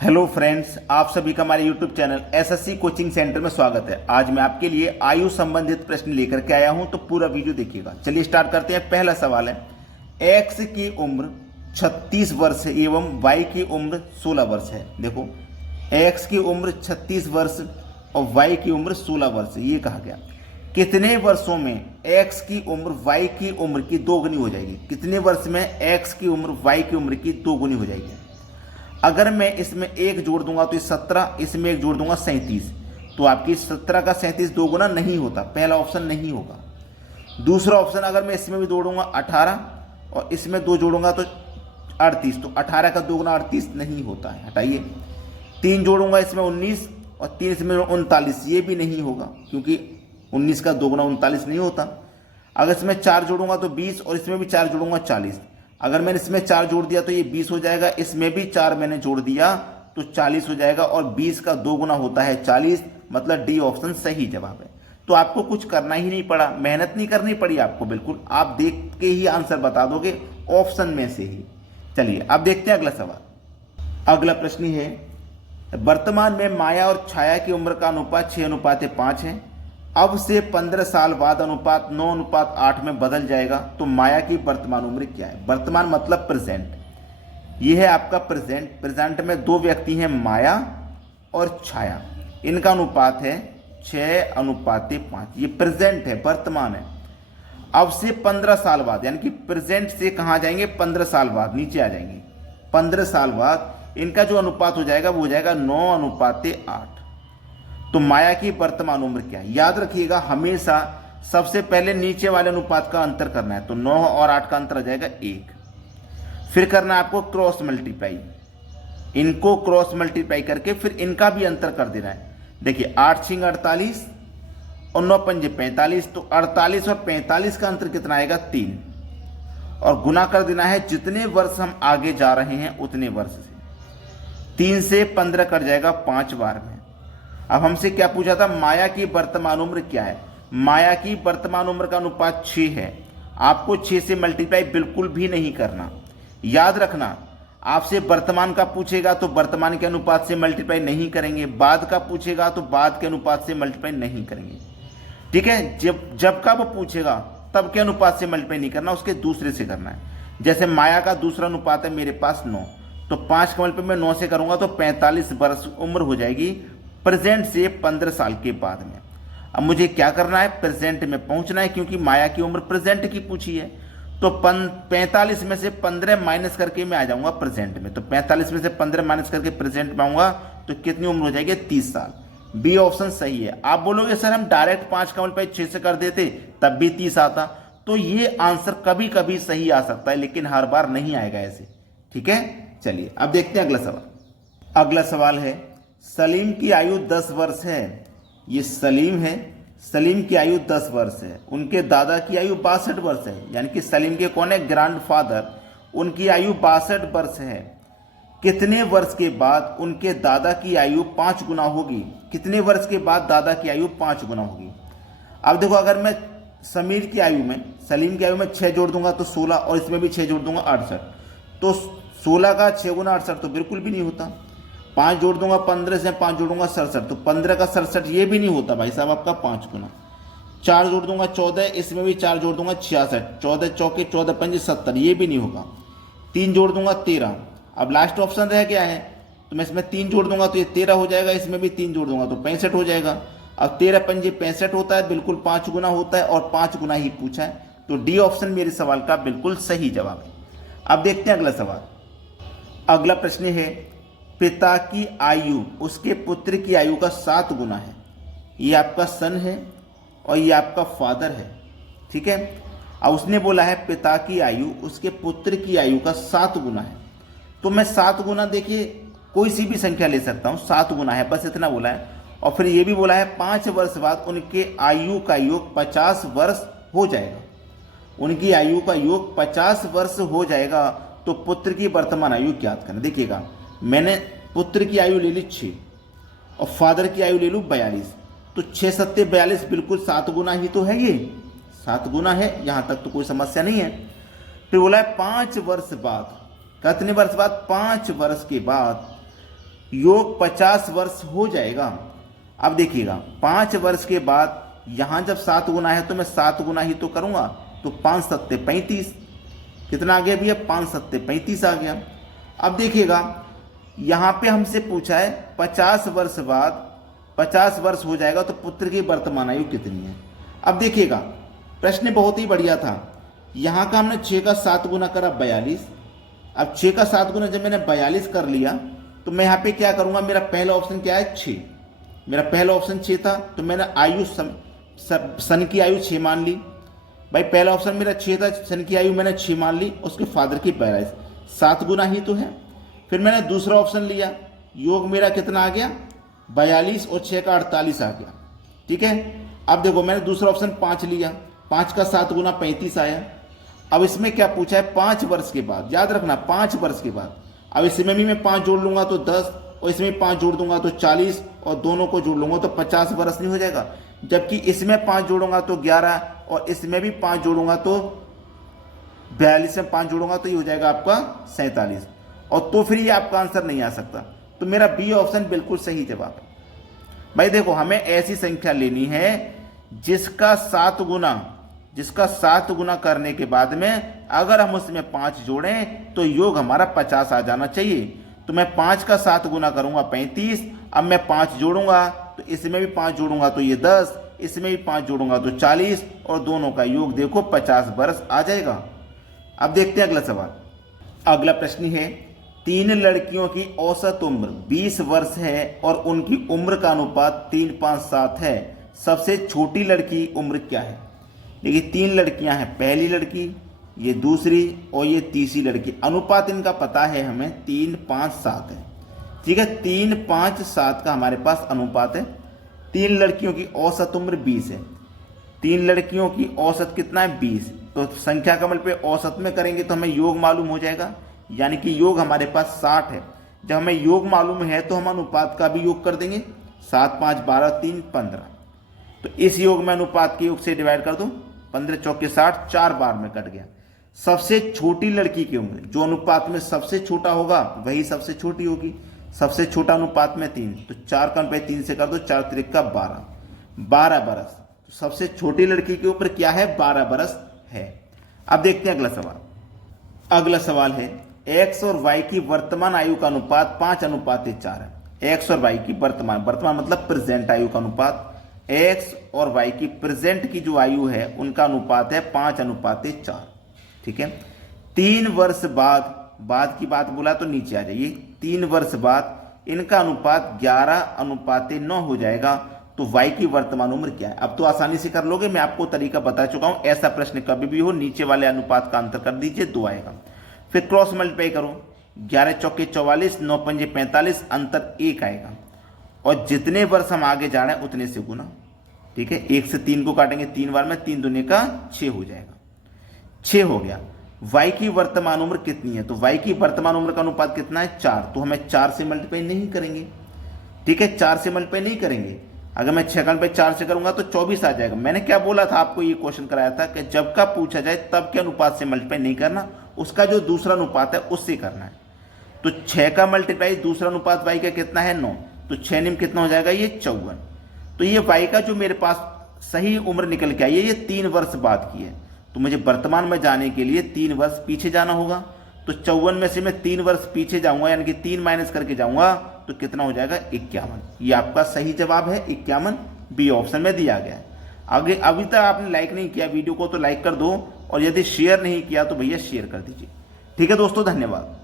Hello friends, आप सभी का हमारे YouTube channel SSC coaching centre में स्वागत है। आज मैं आपके लिए आयु संबंधित प्रश्न लेकर के आया हूं, तो पूरा वीडियो देखिएगा। चलिए स्टार्ट करते हैं। पहला सवाल है, एक्स की उम्र 36 वर्ष है एवं वाई की उम्र 16 वर्ष है। देखो, एक्स की उम्र 36 वर्ष और वाई की उम्र 16 वर्ष है। ये कहा गया कितने वर्षों में एक्स की उम्र वाई की उम्र की दोगुनी हो जाएगी। कितने वर्ष में एक्स की उम्र वाई की उम्र की दोगुनी हो जाएगी। अगर मैं इसमें एक जोड़ दूंगा तो 17, इसमें एक जोड़ दूंगा 37, तो आपकी 17 का 37 दो गुना नहीं होता। पहला ऑप्शन नहीं होगा। दूसरा ऑप्शन, अगर मैं इसमें भी जोड़ूंगा 18 और इसमें दो जोड़ूंगा तो 38, तो 18 का दो गुना 38 नहीं होता है, हटाइए। 3 जोड़ूंगा इसमें 19 और 3 इसमें 39, ये भी नहीं होगा क्योंकि 19 का दो गुना 39 नहीं होता। अगर इसमें 4 जोड़ूंगा तो 20 और इसमें भी 4 जोड़ूंगा 40। अगर मैंने इसमें 4 जोड़ दिया तो ये 20 हो जाएगा, इसमें भी 4 मैंने जोड़ दिया तो 40 हो जाएगा और 20 का दो गुना होता है 40, मतलब डी ऑप्शन सही जवाब है। तो आपको कुछ करना ही नहीं पड़ा, मेहनत नहीं करनी पड़ी आपको, बिल्कुल आप देख के ही आंसर बता दोगे ऑप्शन में से ही। चलिए अब देखते हैं अगला सवाल। अगला प्रश्न है, वर्तमान में माया और छाया की उम्र का अनुपात 6:5 है। अब से 15 साल बाद अनुपात 9:8 में बदल जाएगा, तो माया की वर्तमान उम्र क्या है। वर्तमान मतलब प्रेजेंट, यह है आपका प्रेजेंट। प्रेजेंट में दो व्यक्ति हैं, माया और छाया। इनका अनुपात है 6:5। ये प्रेजेंट है, वर्तमान है। अब से 15 साल बाद, यानी कि प्रेजेंट से कहाँ जाएंगे, 15 साल बाद नीचे आ जाएंगे। 15 साल बाद इनका जो अनुपात हो जाएगा वो हो जाएगा 9:8। तो माया की वर्तमान उम्र क्या है। याद रखिएगा, हमेशा सबसे पहले नीचे वाले अनुपात का अंतर करना है, तो 9 और 8 का अंतर आ जाएगा 1। फिर करना है आपको क्रॉस मल्टीप्लाई, इनको क्रॉस मल्टीप्लाई करके फिर इनका भी अंतर कर देना है। देखिए 8 6 48 और 9 5 45, तो 48 और 45 का अंतर कितना आएगा, 3। और गुना कर देना है जितने वर्ष हम आगे जा रहे हैं उतने वर्ष से। 3 से 15 कर जाएगा 5 बार में। अब हमसे क्या पूछा था, माया की वर्तमान उम्र क्या है। माया की वर्तमान उम्र का अनुपात 6 है। आपको 6 से मल्टीप्लाई बिल्कुल भी नहीं करना। याद रखना, आपसे वर्तमान का पूछेगा तो वर्तमान के अनुपात से मल्टीप्लाई नहीं करेंगे, बाद का पूछेगा तो बाद के अनुपात से मल्टीप्लाई नहीं करेंगे, ठीक है। जब का वो पूछेगा तब के अनुपात से मल्टीप्लाई नहीं करना, उसके दूसरे से करना है। जैसे माया का दूसरा अनुपात है मेरे पास 9, तो 5 का मल्टीप्लाई मैं 9 से करूंगा तो 45 वर्ष उम्र हो जाएगी प्रेजेंट से 15 साल के बाद में। अब मुझे क्या करना है, प्रेजेंट में पहुंचना है, क्योंकि माया की उम्र प्रेजेंट की पूछी है। तो 45 में से 15 माइनस करके मैं आ जाऊंगा प्रेजेंट में। तो 45 में से 15 माइनस करके प्रेजेंट में आऊंगा तो कितनी उम्र हो जाएगी, 30 साल। बी ऑप्शन सही है। आप बोलोगे सर हम डायरेक्ट 5 का मल्टीप्लाई 6 से कर देते तब भी 30 आता, तो ये आंसर कभी कभी सही आ सकता है, लेकिन हर बार नहीं आएगा ऐसे, ठीक है। चलिए अब देखते हैं अगला सवाल। अगला सवाल है, सलीम की आयु 10 वर्ष है। ये सलीम है, सलीम की आयु 10 वर्ष है। उनके दादा की आयु 62 वर्ष है, यानी कि सलीम के कौन है, ग्रैंडफादर। उनकी आयु 62 वर्ष है। कितने वर्ष के बाद उनके दादा की आयु 5 गुना होगी। कितने वर्ष के बाद दादा की आयु 5 गुना होगी। अब देखो, अगर मैं समीर की आयु में, सलीम की आयु में 6 जोड़ दूंगा तो 16 और इसमें भी 6 जोड़ दूंगा 68, तो 16 का 6 गुना 68 तो बिल्कुल भी नहीं होता। 5 जोड़ दूंगा 15 से 5 जोड़ूंगा 67, तो 15 का 67 ये भी नहीं होता भाई साहब आपका 5 गुना। 4 जोड़ दूंगा 14, इसमें भी 4 जोड़ दूंगा 66, 14 चौके 14 पंजे 70, ये भी नहीं होगा। 3 जोड़ दूंगा 13। अब लास्ट ऑप्शन रह गया है, तो मैं इसमें 3 जोड़ दूंगा तो ये 13 हो जाएगा, इसमें भी 3 जोड़ दूंगा तो 65 हो जाएगा। अब 13 पंजे 65 होता है, बिल्कुल 5 गुना होता है और 5 गुना ही पूछा है, तो डी ऑप्शन मेरे सवाल का बिल्कुल सही जवाब है। अब देखते हैं अगला सवाल। अगला प्रश्न है, पिता की आयु उसके पुत्र की आयु का 7 गुना है। ये आपका सन है और ये आपका फादर है, ठीक है। अब उसने बोला है पिता की आयु उसके पुत्र की आयु का 7 गुना है, तो मैं 7 गुना, देखिए कोई सी भी संख्या ले सकता हूँ, 7 गुना है, बस इतना बोला है। और फिर ये भी बोला है 5 वर्ष बाद उनके आयु का योग 50 वर्ष हो जाएगा। उनकी आयु का योग 50 वर्ष हो जाएगा, तो पुत्र की वर्तमान आयु ज्ञात करना। देखिएगा, मैंने पुत्र की आयु ले ली 6 और फादर की आयु ले लूँ 42, तो 6 7 42 बिल्कुल 7 गुना ही तो है, ये 7 गुना है, यहाँ तक तो कोई समस्या नहीं है। फिर बोला है 5 वर्ष बाद, कितने वर्ष बाद, 5 वर्ष के बाद योग 50 वर्ष हो जाएगा। अब देखिएगा 5 वर्ष के बाद यहां जब 7 गुना है तो मैं 7 गुना ही तो करूंगा, तो 5 सत्ते 35, कितना आ गया भैया 5 सत्ते 35 आ गया। अब देखिएगा यहां पे हमसे पूछा है 50 वर्ष बाद 50 वर्ष हो जाएगा तो पुत्र की वर्तमान आयु कितनी है। अब देखिएगा प्रश्न बहुत ही बढ़िया था। यहां का हमने 6 का 7 गुना करा 42। अब 6 का 7 गुना जब मैंने 42 कर लिया तो मैं यहाँ पे क्या करूंगा, मेरा पहला ऑप्शन क्या है 6, मेरा पहला ऑप्शन 6 था तो मैंने आयु सन की आयु 6 मान ली। भाई पहला ऑप्शन मेरा 6 था, सन की आयु मैंने 6 मान ली, उसके फादर की 42, 7 गुना ही तो है। फिर मैंने दूसरा ऑप्शन लिया, योग मेरा कितना आ गया 42 और 6 का 48 आ गया। ठीक है, अब देखो मैंने दूसरा ऑप्शन 5 लिया, 5 का 7 गुना 35 आया। अब इसमें क्या पूछा है 5 वर्ष के बाद, याद रखना 5 वर्ष के बाद। अब इसमें भी मैं 5 जोड़ लूंगा तो 10 और इसमें 5 जोड़ दूंगा तो 40 और दोनों को जोड़ लूंगा तो 50 वर्ष नहीं हो जाएगा। जबकि इसमें 5 जोड़ूंगा तो 11 और इसमें भी 5 जोड़ूंगा तो 42 में 5 जोड़ूंगा तो ये हो जाएगा आपका 47, और तो फिर ये आपका आंसर नहीं आ सकता। तो मेरा बी ऑप्शन बिल्कुल सही जवाब है। भाई देखो हमें ऐसी संख्या लेनी है जिसका 7 गुना करने के बाद में अगर हम उसमें 5 जोड़ें तो योग हमारा 50 आ जाना चाहिए। तो मैं 5 का 7 गुना करूंगा 35, अब मैं 5 जोड़ूंगा तो इसमें भी 5 जोड़ूंगा तो ये 10, इसमें भी 5 जोड़ूंगा तो 40 और दोनों का योग देखो 50 वर्ष आ जाएगा। अब देखते हैं अगला सवाल। अगला प्रश्न है 3 लड़कियों की औसत उम्र 20 वर्ष है और उनकी उम्र का अनुपात 3, 5, 7 है। सबसे छोटी लड़की उम्र क्या है। देखिए 3 लड़कियां हैं, पहली लड़की, ये दूसरी और ये तीसरी लड़की। अनुपात इनका पता है हमें 3, 5, 7 है। ठीक है, 3, 5, 7 का हमारे पास अनुपात है। 3 लड़कियों की औसत उम्र 20 है। 3 लड़कियों की औसत कितना है 20, तो संख्या कमल पे औसत में करेंगे तो हमें योग मालूम हो जाएगा, यानी कि योग हमारे पास 60 है। जब हमें योग मालूम है तो हम अनुपात का भी योग कर देंगे, 7, 5, 12, 3, 15। तो इस योग में अनुपात के योग से डिवाइड कर दो, 15 चौके 60, 4 बार में कट गया। सबसे छोटी लड़की की उम्र, जो अनुपात में सबसे छोटा होगा वही सबसे छोटी होगी। सबसे छोटा अनुपात में 3, तो 4 का 3 से कर दो, 4 त्रिका 12 बरस। तो सबसे छोटी लड़की की उम्र क्या है 12 बरस है। अब देखते हैं अगला सवाल। अगला सवाल है x और y की वर्तमान आयु का अनुपात 5:4 है। x और y की वर्तमान मतलब प्रेजेंट आयु का अनुपात, x और y की प्रेजेंट की जो आयु है उनका अनुपात है 5:4। ठीक है, 3 वर्ष बाद की बात बोला तो नीचे आ जाइए। 3 वर्ष बाद इनका अनुपात 11:9 हो जाएगा। तो y की वर्तमान उम्र क्या है। अब तो आसानी से कर लोगे, मैं आपको तरीका बता चुका हूं। ऐसा प्रश्न कभी भी हो नीचे वाले अनुपात का अंतर कर दीजिए, 2 आएगा। फिर क्रॉस मल्टीप्लाई करो, 11 चौके 44, 9 पंजे 45, अंतर 1 आएगा। और जितने वर्ष हम आगे जा रहे हैं उतने से गुना। ठीक है, 1 से 3 को काटेंगे 3 बार में, 3 दूनी का 6 हो जाएगा, 6 हो गया। y की वर्तमान उम्र कितनी है, तो y की वर्तमान उम्र का अनुपात कितना है 4, तो हमें 4 से मल्टीप्लाई नहीं करेंगे। ठीक है, 4 से मल्टीप्लाई नहीं करेंगे। अगर मैं 6 पे 4 से करूंगा तो 24 आ जाएगा। मैंने क्या बोला था आपको, ये क्वेश्चन कराया था कि जब का पूछा जाए तब के अनुपात से मल्टीप्लाई नहीं करना, उसका जो दूसरा अनुपात है उससे करना है। तो 6 का मल्टीप्लाई दूसरा अनुपात y का कितना है 9, तो 6 निम कितना हो जाएगा ये 54। तो ये y का जो मेरे पास सही उम्र निकल के आई है ये 3 वर्ष बाद की है। तो मुझे वर्तमान में जाने के लिए 3 वर्ष पीछे जाना होगा। तो 54 में से मैं 3 वर्ष पीछे जाऊंगा, यानी कि 3 माइनस करके जाऊंगा, तो कितना हो जाएगा 51। ये आपका सही जवाब है 51, बी ऑप्शन में दिया गया है। आगे अभी तक आपने लाइक नहीं किया वीडियो को तो लाइक कर दो, और यदि शेयर नहीं किया तो भैया शेयर कर दीजिए। ठीक है दोस्तों, धन्यवाद।